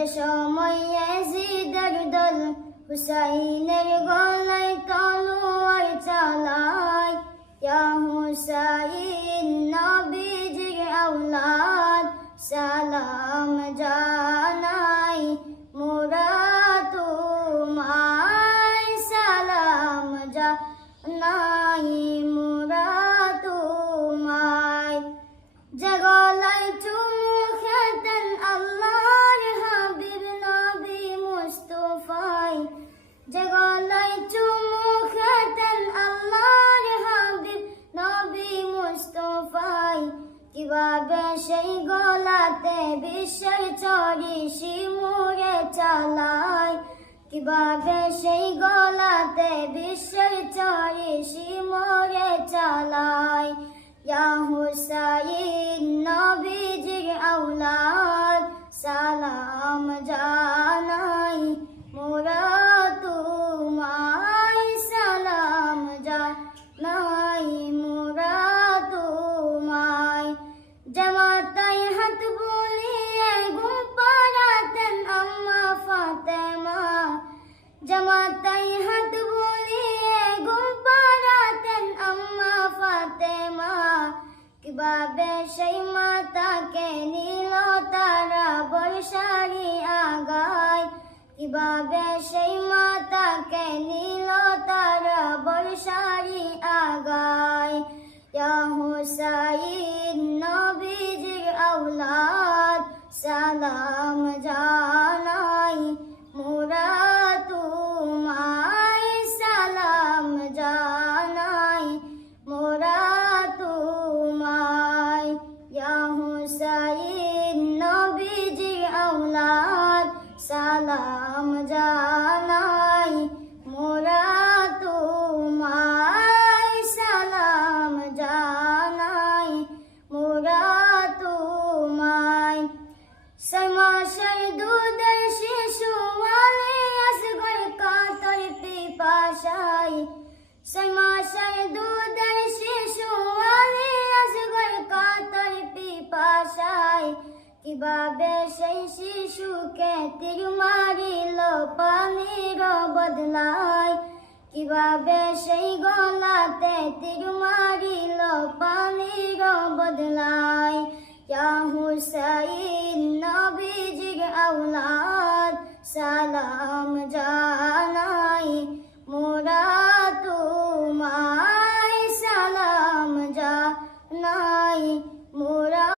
যে সময় ইয়াজিদের দল হুসাইনের গলায় তলোয়ার চালায়, ইয়া হুসাইন নবীজির আওলাদ সালাম জানাই মোরা তোমায়, সালাম জানাই মোরা তোমায়। যে গলায় চুমু খেতেন আল্লাহর হাবিব নবী মুস্তাফায়, যে গলায় চুমু খেতেন আল্লাহর হাবিব নবী মুস্তাফায়, কিভাবে সেই গলাতে বিশ্বের চড়িষি মুড়ে চালায়, কিভাবে সেই গলাতে বিশ্বের চড়িষি মুড়ে চালায়। ইয়া হুসাইন নবীজির আওলাদ সালাম জানাই মোরা তোমায়, সালাম জানাই মোরা তোমায়। জামাতায় হাত বুলিয়ে ঘুম পাড়াতেন আম্মা ফাতেমা, জামাতায় হাত বুলিয়ে ঘুম পাড়াতেন আম্মা ফাতেমা, কিভাবে সেই মাতাকে নিল তারা বর্ষারি আগায়, কিভাবে সেই মাতাকে নিল তারা বর্ষারি আগায়। ইয়া হুসাইন নবীজির আওলাদ সালাম জানাই মোরা তোমায়, সালাম জানাই মোরা তোমায়। ইয়া হুসাইন নবীজির আওলাদ সালাম জানাই মোরা তোমায়, সালাম জানাই মোরা তোমায়। 6 মাসের দুধের শিশু আলী আসগর কাতর পিপাসায়, 6 মাসের দুধের শিশু আলী আসগর কাতর পিপাসায়, কিভাবে সেই শিশুকে তীর মারিল পানির বদলায়, কিভাবে সেই গলাতে তীর মারিল পানির বদলায়। ইয়া হুসাইন নবীজির আওলাদ সালাম জানাই